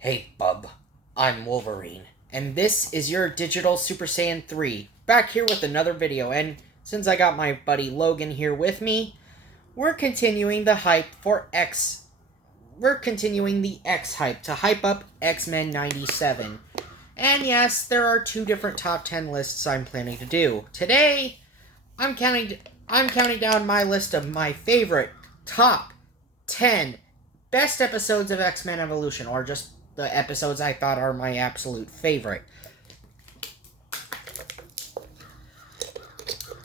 Hey, bub. I'm Wolverine, and this is your Digital Super Saiyan 3. Back here with another video, and since I got my buddy Logan here with me, we're continuing the hype for X. We're continuing the X hype to hype up Xmen 97. And yes, there are two different top 10 lists I'm planning to do. Today, I'm counting down my list of my favorite top 10 best episodes of X-Men Evolution, or just the episodes I thought are my absolute favorite.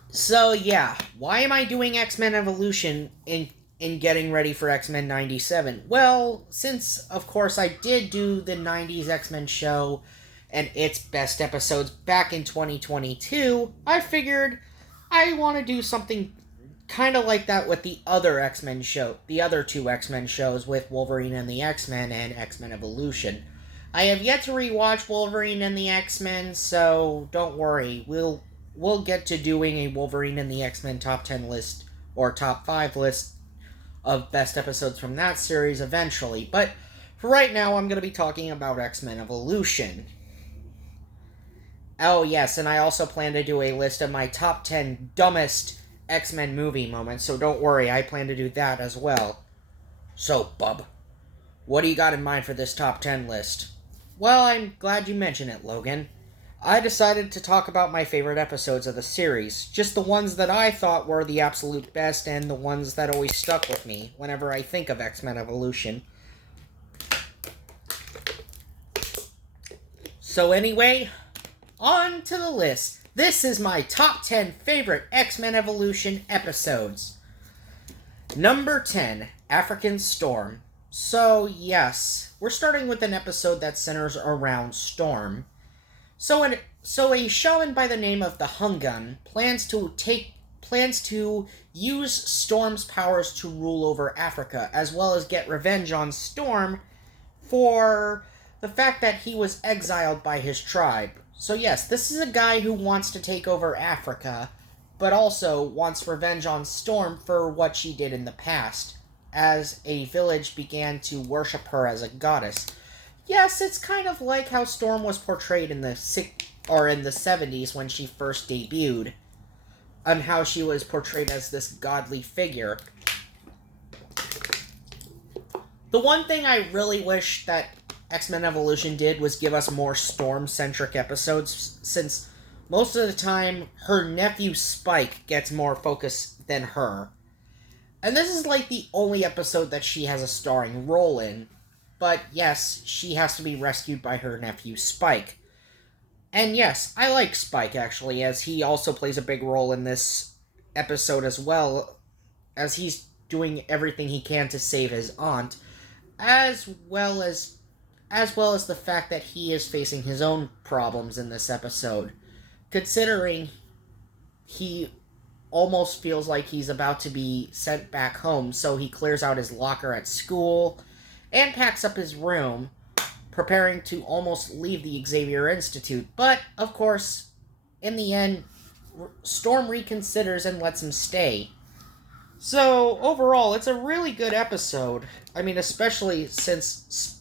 So yeah, why am I doing X-Men Evolution in getting ready for X-Men 97? Well, since of course I did do the 90s X-Men show and its best episodes back in 2022, I figured I want to do something kind of like that with the other X-Men show, the other two X-Men shows with Wolverine and the X-Men and X-Men Evolution. I have yet to rewatch Wolverine and the X-Men, so don't worry. We'll get to doing a Wolverine and the X-Men top 10 list or top 5 list of best episodes from that series eventually. But for right now, I'm going to be talking about X-Men Evolution. Oh yes, and I also plan to do a list of my top 10 dumbest X-Men movie moments, so don't worry, I plan to do that as well. So, bub, what do you got in mind for this top 10 list? Well, I'm glad you mentioned it, Logan. I decided to talk about my favorite episodes of the series, just the ones that I thought were the absolute best and the ones that always stuck with me whenever I think of X-Men Evolution. So anyway, on to the list. This is my top 10 favorite X-Men Evolution episodes. Number 10, African Storm. So, yes, we're starting with an episode that centers around Storm. So a shaman by the name of the Hungun plans to use Storm's powers to rule over Africa, as well as get revenge on Storm for the fact that he was exiled by his tribe. So yes, this is a guy who wants to take over Africa, but also wants revenge on Storm for what she did in the past, as a village began to worship her as a goddess. Yes, it's kind of like how Storm was portrayed in the 70s when she first debuted, and how she was portrayed as this godly figure. The one thing I really wish that X-Men Evolution did was give us more Storm-centric episodes, since most of the time her nephew Spike gets more focus than her. And this is like the only episode that she has a starring role in, but yes, she has to be rescued by her nephew Spike. And yes, I like Spike actually, as he also plays a big role in this episode as well, as he's doing everything he can to save his aunt, as well as the fact that he is facing his own problems in this episode, considering he almost feels like he's about to be sent back home, so he clears out his locker at school and packs up his room, preparing to almost leave the Xavier Institute. But, of course, in the end, Storm reconsiders and lets him stay. So, overall, it's a really good episode. I mean, especially since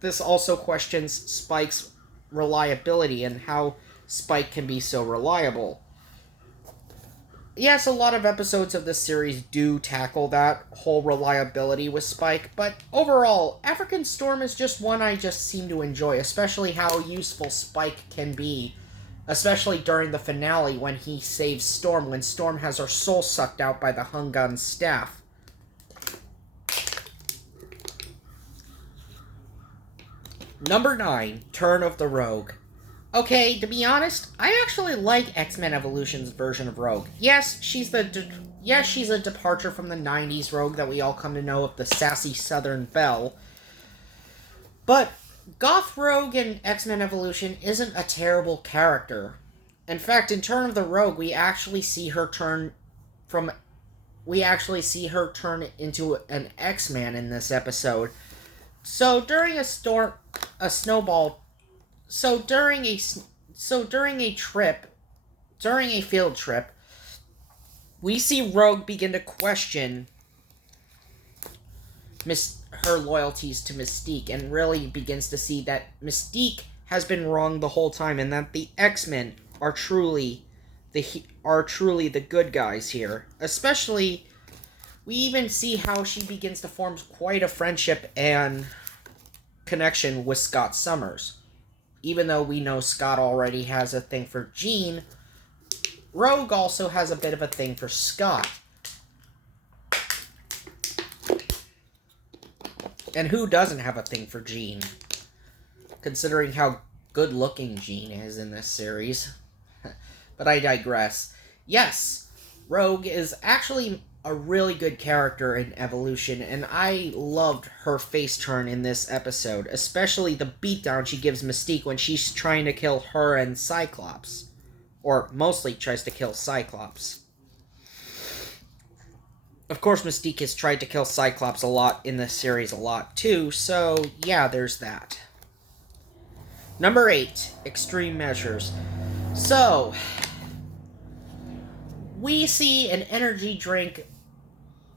this also questions Spike's reliability and how Spike can be so reliable. Yes, a lot of episodes of this series do tackle that whole reliability with Spike, but overall, African Storm is just one I just seem to enjoy, especially how useful Spike can be, especially during the finale when he saves Storm, when Storm has her soul sucked out by the Hungun staff. Number 9, Turn of the Rogue. Okay, to be honest, I actually like X-Men Evolution's version of Rogue. Yes, she's a departure from the 90s Rogue that we all come to know of, the sassy Southern Belle. But Goth Rogue in X-Men Evolution isn't a terrible character. In fact, in Turn of the Rogue, we actually see her turn into an X-Man in this episode. So during a field trip, we see Rogue begin to question her loyalties to Mystique and really begins to see that Mystique has been wrong the whole time and that the X-Men are truly the good guys here. Especially, we even see how she begins to form quite a friendship and connection with Scott Summers. Even though we know Scott already has a thing for Jean, Rogue also has a bit of a thing for Scott. And who doesn't have a thing for Jean? Considering how good-looking Jean is in this series. But I digress. Yes, Rogue is actually a really good character in Evolution, and I loved her face turn in this episode, especially the beatdown she gives Mystique when she's trying to kill her and Cyclops. Or mostly tries to kill Cyclops. Of course, Mystique has tried to kill Cyclops a lot in this series too, so yeah, there's that. Number 8, Extreme Measures. So, we see an energy drink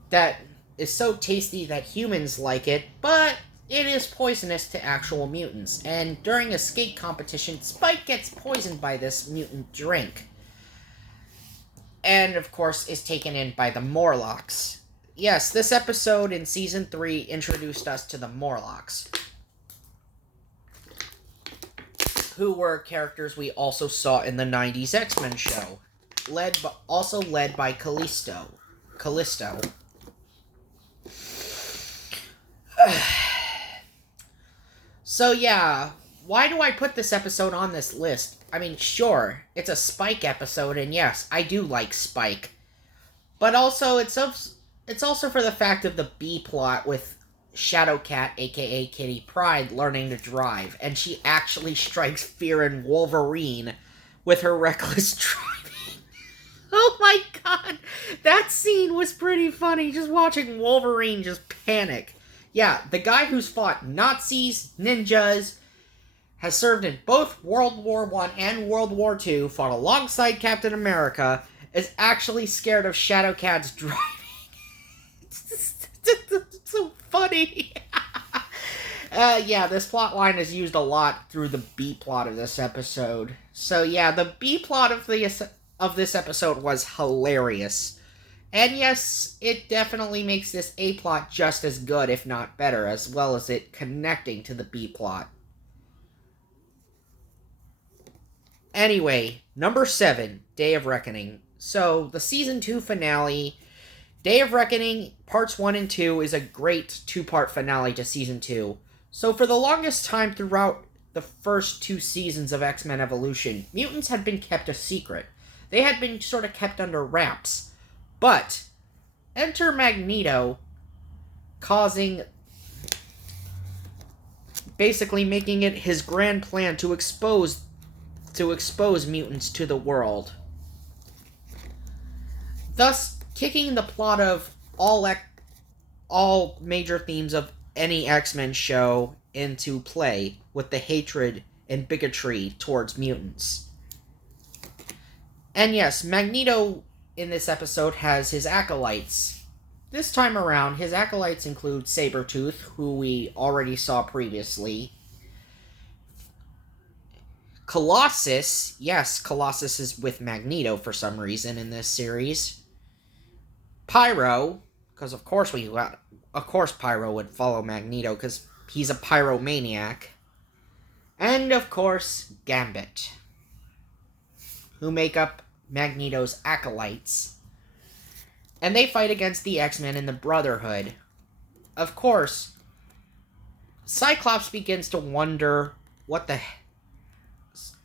that is so tasty that humans like it, but it is poisonous to actual mutants. And during a skate competition, Spike gets poisoned by this mutant drink. And, of course, is taken in by the Morlocks. Yes, this episode in Season 3 introduced us to the Morlocks, who were characters we also saw in the 90s Xmen show, also led by Callisto. So yeah, why do I put this episode on this list? I mean, sure, it's a Spike episode, and yes, I do like Spike. But also, it's also for the fact of the B-plot with Shadowcat, aka Kitty Pryde, learning to drive, and she actually strikes fear in Wolverine with her reckless driving. Oh my god, that scene was pretty funny, just watching Wolverine just panic. Yeah, the guy who's fought Nazis, ninjas, has served in both World War I and World War II, fought alongside Captain America, is actually scared of Shadowcat's driving. It's so funny. Yeah, this plot line is used a lot through the B plot of this episode. So yeah, the B plot of this episode was hilarious. And yes, it definitely makes this A plot just as good, if not better, as well as it connecting to the B plot. Anyway, number 7, Day of Reckoning. So, the Season 2 finale, Day of Reckoning, Parts 1 and 2, is a great 2-part finale to Season 2. So, for the longest time throughout the first 2 seasons of X-Men Evolution, mutants had been kept a secret. They had been sort of kept under wraps. But, enter Magneto, basically making it his grand plan to expose mutants to the world. Thus, kicking the plot of all major themes of any X-Men show into play with the hatred and bigotry towards mutants. And yes, Magneto in this episode has his acolytes. This time around, his acolytes include Sabretooth, who we already saw previously. Colossus, yes, Colossus is with Magneto for some reason in this series. Pyro, because of course Pyro would follow Magneto, because he's a pyromaniac. And of course, Gambit, who make up Magneto's acolytes. And they fight against the X-Men in the Brotherhood. Of course, Cyclops begins to wonder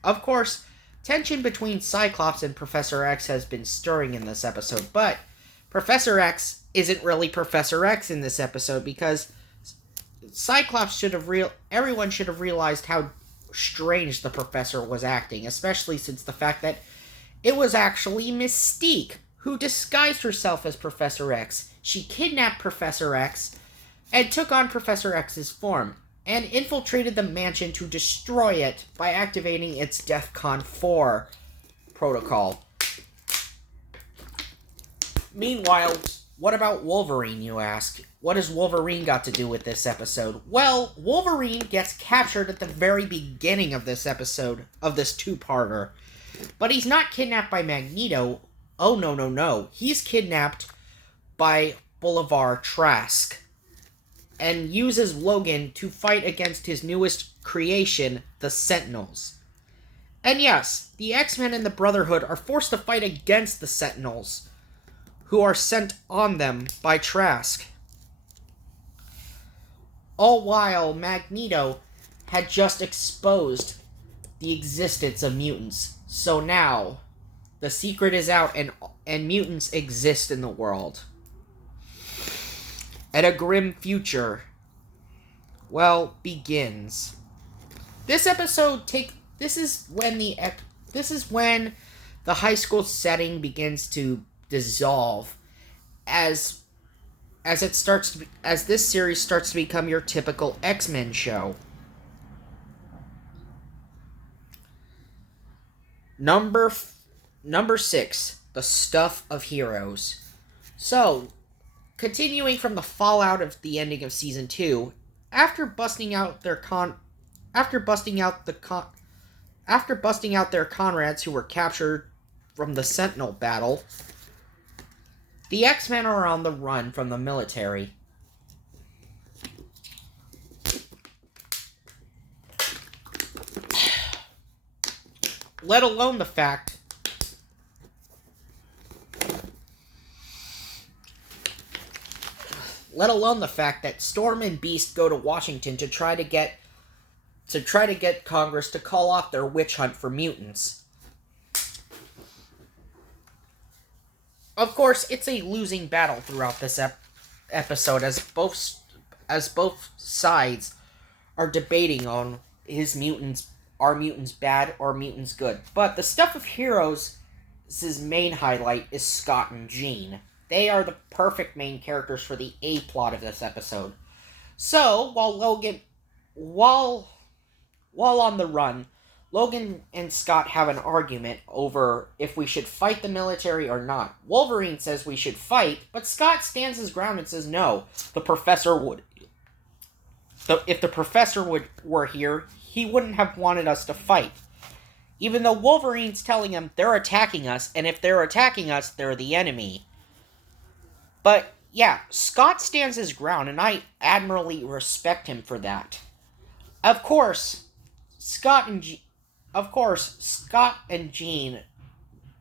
Of course, tension between Cyclops and Professor X has been stirring in this episode, but Professor X isn't really Professor X in this episode because Cyclops everyone should have realized how strange the Professor was acting, especially since the fact that it was actually Mystique who disguised herself as Professor X. She kidnapped Professor X and took on Professor X's form, and infiltrated the mansion to destroy it by activating its DEFCON 4 protocol. Meanwhile, What about Wolverine, you ask? What has Wolverine got to do with this episode? Well, Wolverine gets captured at the very beginning of this episode, of this two-parter. But he's not kidnapped by Magneto. Oh, no, no, no. He's kidnapped by Boulevard Trask and uses Logan to fight against his newest creation, the Sentinels. And yes, the X-Men and the Brotherhood are forced to fight against the Sentinels, who are sent on them by Trask. All while Magneto had just exposed the existence of mutants. So now, the secret is out and mutants exist in the world. And a grim future, well, begins. This episode this is when the high school setting begins to dissolve as this series starts to become your typical X-Men show. Number 6, the stuff of heroes. So, continuing from the fallout of the ending of season 2, after busting out their comrades who were captured from the Sentinel battle, the X-Men are on the run from the military. Let alone the fact that Storm and Beast go to Washington to try to get Congress to call off their witch hunt for mutants. Of course, it's a losing battle throughout this episode, as both sides are debating on are mutants bad or mutants good. But the stuff of heroes' main highlight is Scott and Jean. They are the perfect main characters for the A plot of this episode. So, while on the run, Logan and Scott have an argument over if we should fight the military or not. Wolverine says we should fight, but Scott stands his ground and says no. The professor would. If the professor were here, he wouldn't have wanted us to fight. Even though Wolverine's telling him they're attacking us, and if they're attacking us, they're the enemy. But, yeah, Scott stands his ground, and I admirably respect him for that. Of course, Scott and Jean,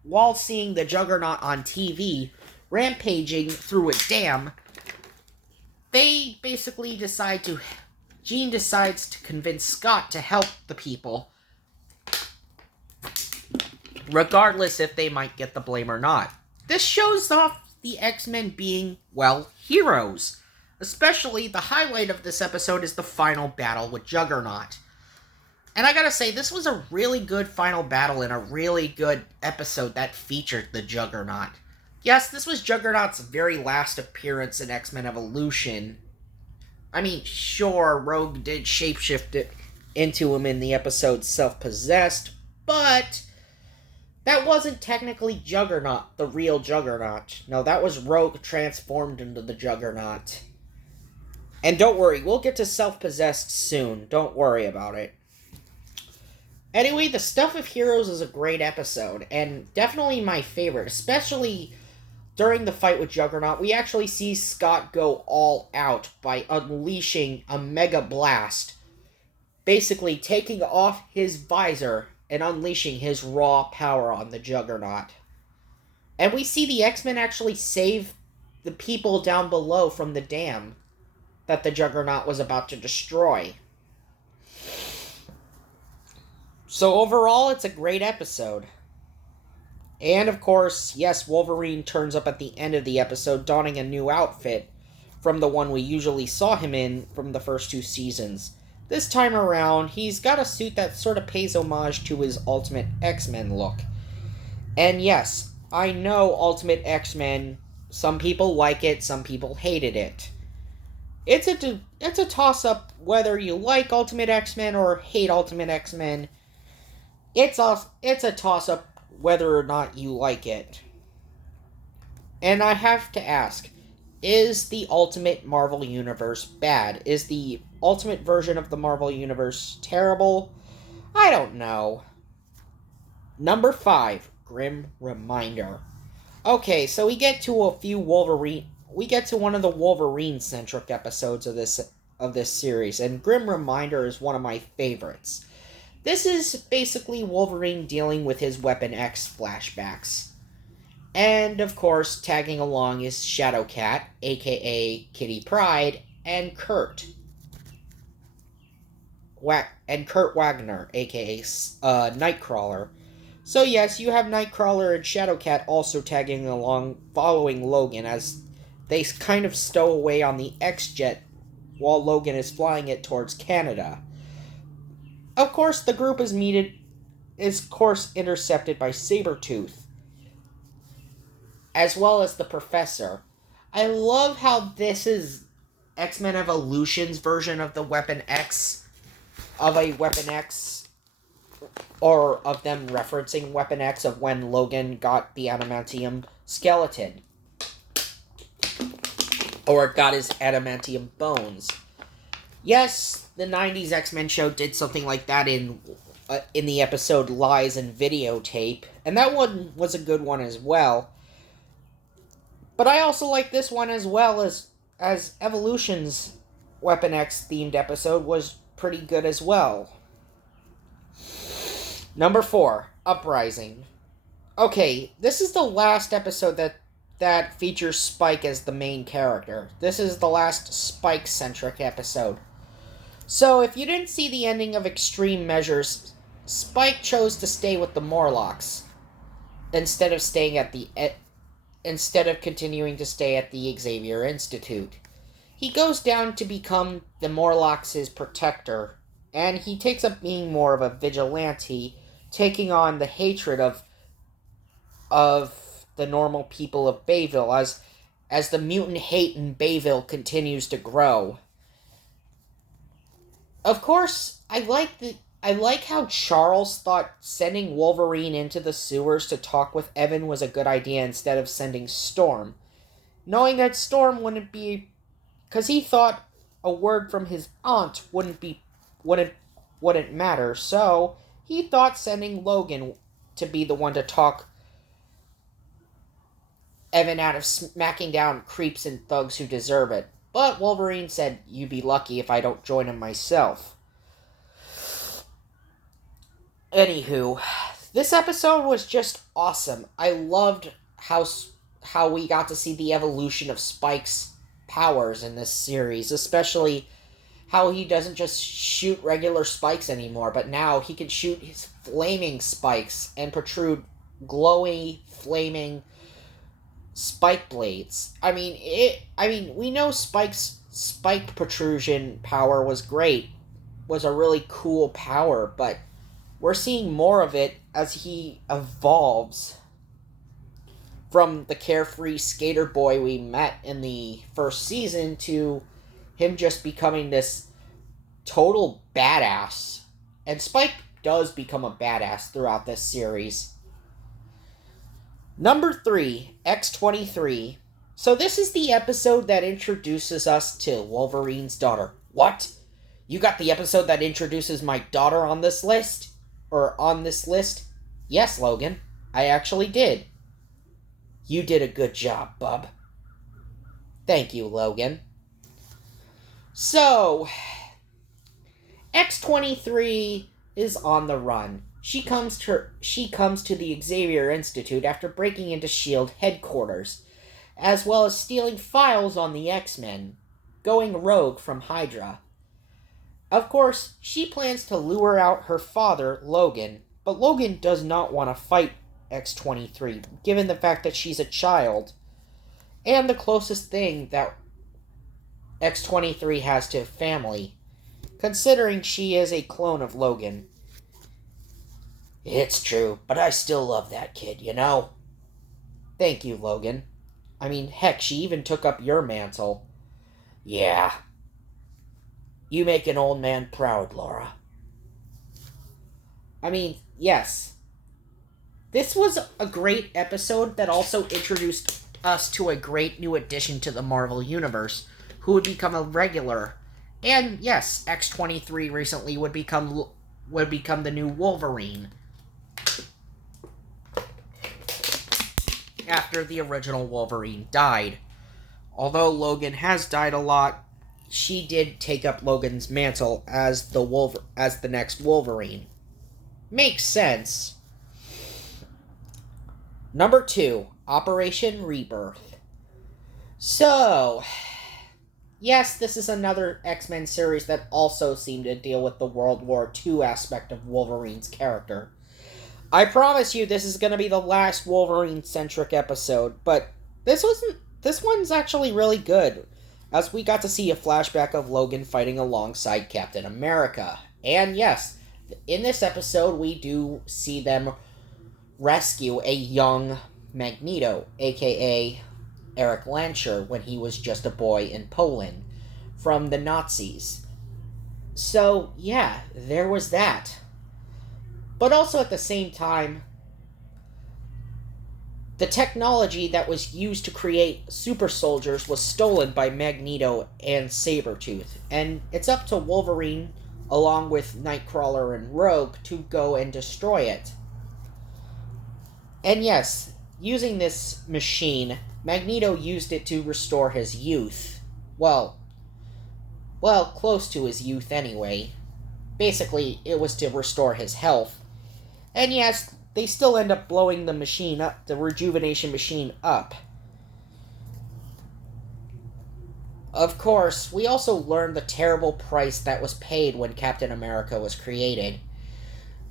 while seeing the Juggernaut on TV, rampaging through a dam, they basically Jean decides to convince Scott to help the people, regardless if they might get the blame or not. This shows off the X-Men being, well, heroes. Especially, the highlight of this episode is the final battle with Juggernaut. And I gotta say, this was a really good final battle and a really good episode that featured the Juggernaut. Yes, this was Juggernaut's very last appearance in X-Men Evolution. I mean, sure, Rogue did shapeshift it into him in the episode Self-Possessed, but that wasn't technically Juggernaut, the real Juggernaut. No, that was Rogue transformed into the Juggernaut. And don't worry, we'll get to Self-Possessed soon. Don't worry about it. Anyway, The Stuff of Heroes is a great episode, and definitely my favorite, especially during the fight with Juggernaut. We actually see Scott go all out by unleashing a Mega Blast, basically taking off his visor and unleashing his raw power on the Juggernaut. And we see the X-Men actually save the people down below from the dam that the Juggernaut was about to destroy. So overall, it's a great episode. And of course, yes, Wolverine turns up at the end of the episode donning a new outfit from the one we usually saw him in from the first 2 seasons. This time around, he's got a suit that sort of pays homage to his Ultimate X-Men look. And yes, I know Ultimate X-Men, some people like it, some people hated it. It's a toss-up whether you like Ultimate X-Men or hate Ultimate X-Men. It's a toss-up whether or not you like it. And I have to ask, Is the Ultimate Marvel Universe bad? Is the Ultimate version of the Marvel Universe terrible? I don't know. Number 5, Grim Reminder. Okay, so we get to one of the Wolverine-centric episodes of this series, and Grim Reminder is one of my favorites. This is basically Wolverine dealing with his Weapon X flashbacks. And, of course, tagging along is Shadowcat, aka Kitty Pryde, and Kurt Wagner, aka Nightcrawler. So yes, you have Nightcrawler and Shadowcat also tagging along, following Logan as they kind of stow away on the X-Jet while Logan is flying it towards Canada. Of course, the group is intercepted by Sabretooth, as well as the Professor. I love how this is X-Men Evolution's version of the Weapon X, or of them referencing Weapon X of when Logan got the adamantium skeleton, or got his adamantium bones. Yes, the 90s X-Men show did something like that in the episode Lies and Videotape, and that one was a good one as well. But I also like this one as well, as Evolution's Weapon X themed episode was pretty good as well. Number 4, Uprising. Okay, this is the last episode that features Spike as the main character. This is the last Spike-centric episode. So, if you didn't see the ending of Extreme Measures, Spike chose to stay with the Morlocks instead of continuing to stay at the Xavier Institute. He goes down to become the Morlocks' protector, and he takes up being more of a vigilante, taking on the hatred of the normal people of Bayville as the mutant hate in Bayville continues to grow. Of course, I like how Charles thought sending Wolverine into the sewers to talk with Evan was a good idea instead of sending Storm, knowing that Storm wouldn't be, because he thought a word from his aunt wouldn't matter. So he thought sending Logan to be the one to talk Evan out of smacking down creeps and thugs who deserve it. But Wolverine said, "You'd be lucky if I don't join him myself." Anywho, this episode was just awesome. I loved how we got to see the evolution of Spike's powers in this series, especially how he doesn't just shoot regular spikes anymore, but now he can shoot his flaming spikes and protrude glowy, flaming spike blades. I mean, we know Spike's spike protrusion power was a really cool power, but we're seeing more of it as he evolves from the carefree skater boy we met in the first season to him just becoming this total badass. And Spike does become a badass throughout this series. Number 3, X-23. So this is the episode that introduces us to Wolverine's daughter. What? You got the episode that introduces my daughter on this list? Or on this list? Yes, Logan. I actually did. You did a good job, bub. Thank you, Logan. So, X-23 is on the run. She comes to the Xavier Institute after breaking into S.H.I.E.L.D. headquarters, as well as stealing files on the X-Men, going rogue from Hydra. Of course, she plans to lure out her father, Logan, but Logan does not want to fight X-23, given the fact that she's a child, and the closest thing that X-23 has to family, considering she is a clone of Logan. It's true, but I still love that kid, you know? Thank you, Logan. I mean, heck, she even took up your mantle. Yeah. You make an old man proud, Laura. I mean, yes. This was a great episode that also introduced us to a great new addition to the Marvel Universe, who would become a regular. And yes, X-23 recently would become the new Wolverine after the original Wolverine died. Although Logan has died a lot, she did take up Logan's mantle as the next Wolverine. Makes sense. Number 2, Operation Rebirth. So, yes, this is another X-Men series that also seemed to deal with the World War II aspect of Wolverine's character. I promise you this is going to be the last Wolverine-centric episode, but this one's actually really good, as we got to see a flashback of Logan fighting alongside Captain America. And yes, in this episode we do see them rescue a young Magneto, aka Eric Lancher, when he was just a boy in Poland, from the Nazis. So, yeah, there was that. But also at the same time, the technology that was used to create super soldiers was stolen by Magneto and Sabretooth, and it's up to Wolverine, along with Nightcrawler and Rogue, to go and destroy it. And yes, using this machine, Magneto used it to restore his youth. Well, close to his youth anyway. Basically, it was to restore his health. And yes, they still end up blowing the machine up, the rejuvenation machine up. Of course, we also learned the terrible price that was paid when Captain America was created.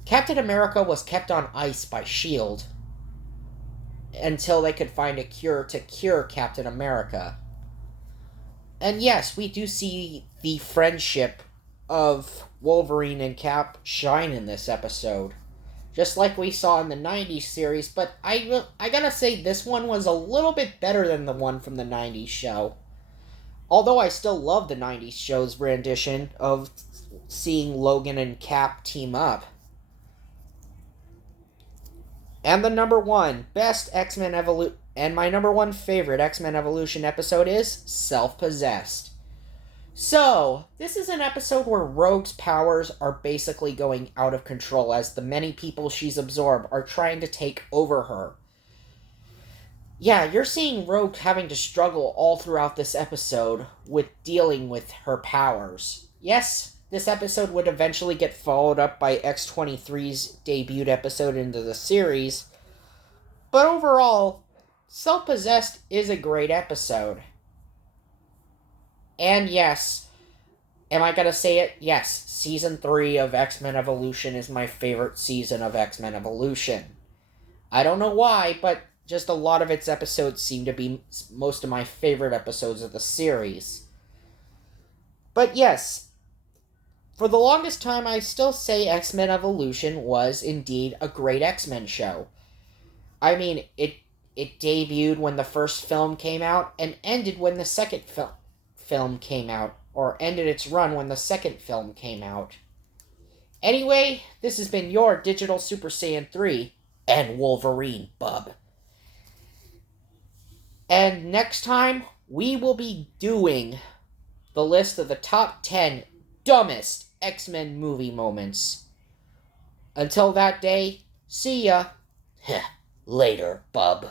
Captain America was kept on ice by S.H.I.E.L.D. until they could find a cure to cure Captain America. And yes, we do see the friendship of Wolverine and Cap shine in this episode, just like we saw in the 90s series, but I gotta say this one was a little bit better than the one from the 90s show. Although I still love the 90s show's rendition of seeing Logan and Cap team up. And the number one best X-Men Evolution, and my number one favorite X-Men Evolution episode is Self-Possessed. So, this is an episode where Rogue's powers are basically going out of control as the many people she's absorbed are trying to take over her. Yeah, you're seeing Rogue having to struggle all throughout this episode with dealing with her powers. Yes, this episode would eventually get followed up by X-23's debut episode into the series, but overall, Self-Possessed is a great episode. And yes, am I gonna say it? Yes, Season 3 of X-Men Evolution is my favorite season of X-Men Evolution. I don't know why, but just a lot of its episodes seem to be most of my favorite episodes of the series. But yes, for the longest time I still say X-Men Evolution was indeed a great X-Men show. I mean, it debuted when the first film came out and ended when the second film came out, or ended its run when the second film came out. Anyway, this has been your Digital Super Saiyan 3 and Wolverine, bub. And next time, we will be doing the list of the top 10 dumbest X-Men movie moments. Until that day, see ya. Later, bub.